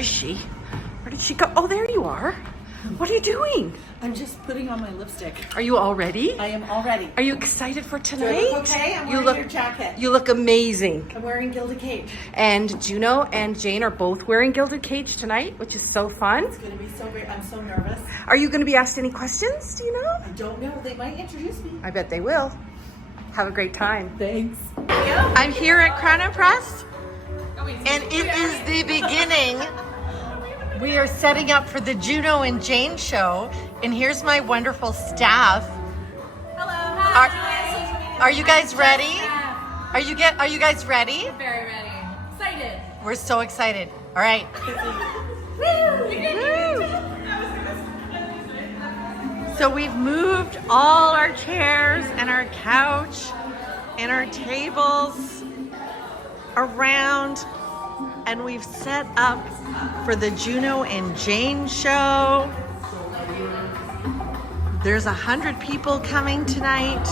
is she? Where did she go? Oh, there you are. What are you doing? I'm just putting on my lipstick. Are you all ready? I am all ready. Are you excited for tonight? Do I look okay? I'm wearing your jacket. You look amazing. I'm wearing Gilded Cage. And Juno and Jayne are both wearing Gilded Cage tonight, which is so fun. It's going to be so great. I'm so nervous. Are you going to be asked any questions? Do you know? I don't know. They might introduce me. I bet they will. Have a great time. Thanks. I'm here at Crown and Press, and it is the beginning. We are setting up for the Juno and Jayne Show, and here's my wonderful staff. Hello. Are you guys ready? Are you guys ready? Very ready. Excited. We're so excited. All right. Woo! So we've moved all our chairs and our couch and our tables around, and we've set up for the Juno and Jayne Show. There's 100 people coming tonight.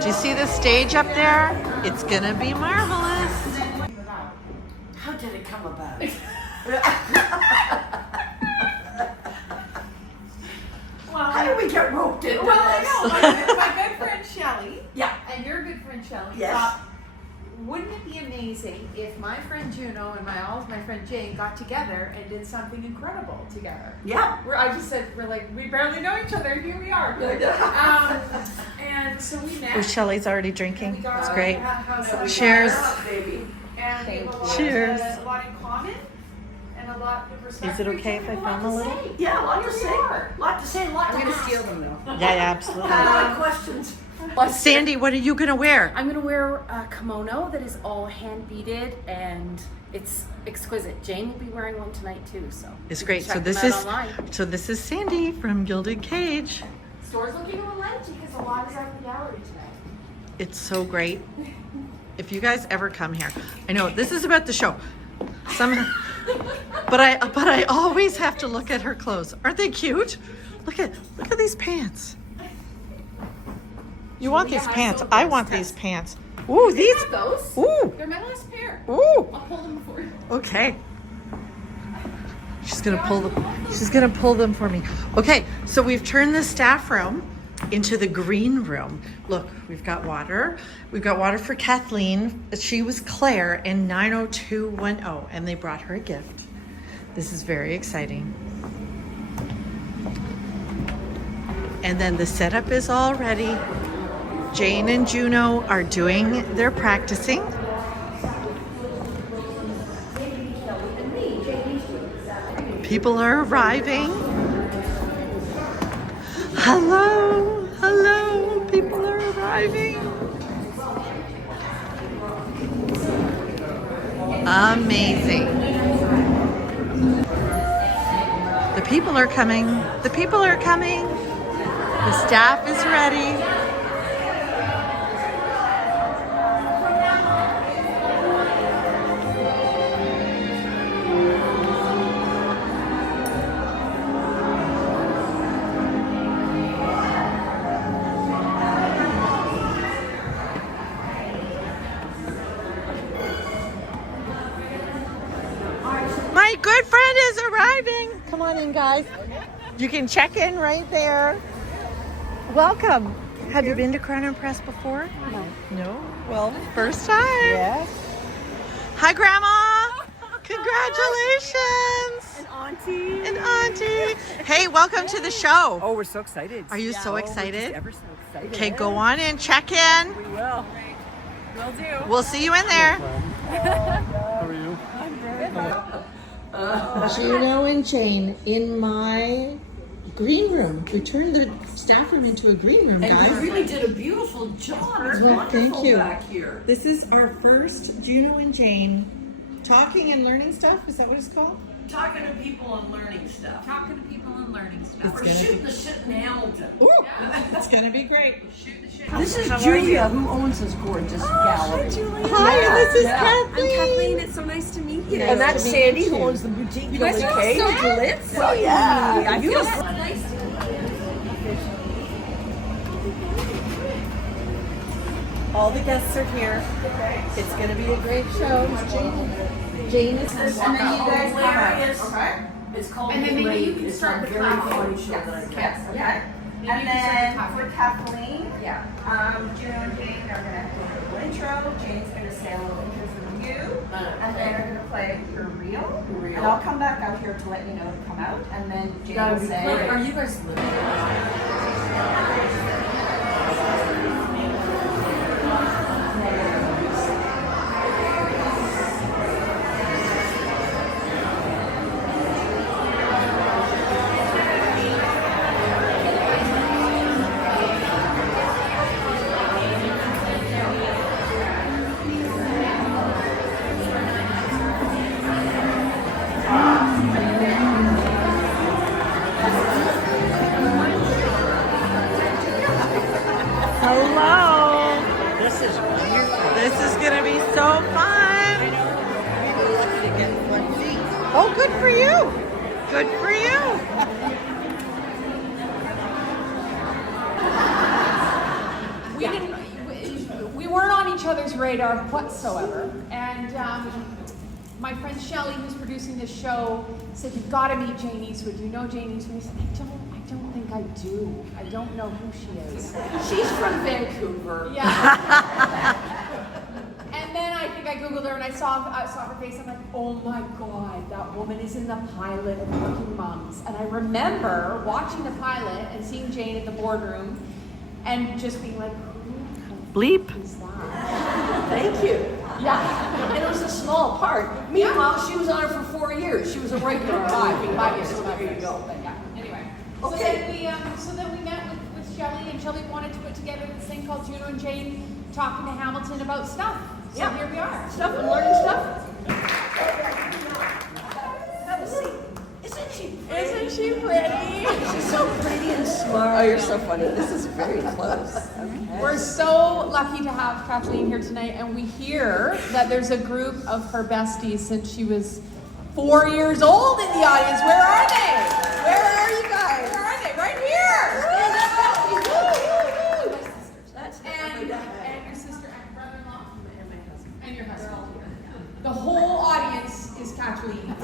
Do you see the stage up there? It's gonna be marvelous. How did it come about? How did we get roped into Well, I this? know. My good friend Shelly. Yeah. And your good friend Shelly. Yes. Thought, wouldn't it be amazing if my friend Juno and my friend Jayne got together and did something incredible together? Yeah. We barely know each other. Here we are. And so we met. Oh, Shelly's already drinking. It's great. And Cheers. we have Cheers. a lot in common and a lot of respect. Is it for each okay other if I and a lot film a to little? say. Yeah, a lot to say. are. Lot to say, lot to I'm going to ask. steal them though. Yeah, absolutely. A lot of questions. Sandy, what are you gonna wear? I'm gonna wear a kimono that is all hand beaded and it's exquisite. Jayne will be wearing one tonight too, so It's you can great. check So them this out is online. Sandy from Gilded Cage. Store's looking a little empty because a lot is out in the gallery tonight. It's so great. If you guys ever come here, I know this is about the show. But I always have to look at her clothes. Aren't they cute? Look at these pants. You want these pants? I want these pants. Ooh, these. Those? Ooh, They're my last pair. ooh. I'll pull them for you. Okay. She's gonna pull them. She's gonna pull them for me. Okay, so we've turned the staff room into the green room. Look, we've got water. We've got water for Kathleen. She was Claire in 90210, and they brought her a gift. This is very exciting. And then the setup is all ready. Jayne and Juno are doing their practicing. People are arriving. Hello, hello, people are arriving. Amazing. The people are coming. The people are coming. The staff is ready. My good friend is arriving. Come on in, guys. You can check in right there. Welcome. Have you been to Crown and Press before? No. No? Well, first time. Yes. Hi, Grandma. Congratulations. And Auntie. And Auntie. Hey, welcome to the show. Oh, we're so excited. Are you so We're just excited? ever so excited. Okay, go on in, check in. We will. Will do. We'll see you in there. How are you? Juno and Jayne in my green room. We turned the staff room into a green room, And guys. you really did a beautiful job. It's Well, wonderful thank you. back here. This is our first Juno and Jayne talking and learning stuff. Is that what it's called? Talking to people and learning stuff. Talking to people and learning stuff. We're shooting the shit in Hamilton. Ooh, it's gonna be great. Shoot the shit. This is Julia, who owns this gorgeous gallery. Hi, this is Yeah. Kathleen. I'm Kathleen. It's so nice to meet you. And that's Nice to meet Sandy, you who too. owns the boutique. You guys Gilded are Cage. so glitzy. Well, yeah. I feel Beautiful. All the guests are here. It's gonna be a great show. Jayne is this, and then you guys Hilarious. come out. Okay. It's called And then Being maybe you Late. can It's start a with very Kathleen. funny show that I do. Yes. Yeah. Maybe And you can start then with for Kathleen, Yeah. Juno and Jayne are gonna do a little intro. Jayne's gonna say a little intro from you, and then they're gonna play her reel. Reel. And I'll come back out here to let you know to come out, and then Jayne That will would be say. great. Are you guys living? Hello. This is wonderful. This is gonna be so fun. We were lucky to get front seat. Oh, good for you. Good for you. We weren't on each other's radar whatsoever. And my friend Shelly, who's producing this show, said, "You've got to meet Jayne Eastwood. You know Jayne Eastwood?" I said, I don't think I do. I don't know who she is. She's from Vancouver. Yeah. And then I think I Googled her and I saw her face. I'm like, oh my God, that woman is in the pilot of Working Moms. And I remember watching the pilot and seeing Jayne at the boardroom and just being like, who Bleep. is that? Thank you. Yeah. And it was a small part. Meanwhile, she was on it for 4 years. She was a regular 5 years. So there you go. But yeah, anyway. Okay. So then we met with Shelly, and Shelly wanted to put together this thing called Juno and Jayne talking to Hamilton about stuff. So Yeah. here we are. Stuff and learning stuff. Have a seat. Isn't she pretty? Isn't she pretty? She's so pretty and smart. Oh, you're so funny. This is very close. Okay. We're so lucky to have Kathleen here tonight, and we hear that there's a group of her besties since she was 4 years old in the audience. Where are they? Where are you guys? Where are they? Right here! Stand up, Kathleen. Woo, woo, woo. That's And your sister and brother-in-law? And my husband. And your husband. The whole audience is Kathleen.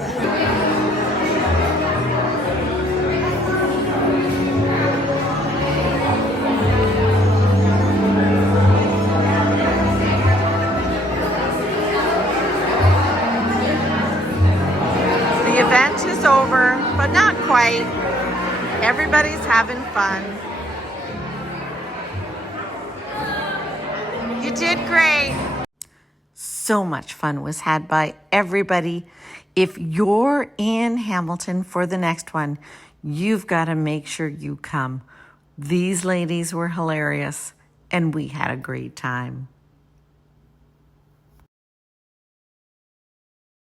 The event is over, but not quite. Everybody's having fun. You did great. So much fun was had by everybody. If you're in Hamilton for the next one, you've got to make sure you come. These ladies were hilarious, and we had a great time.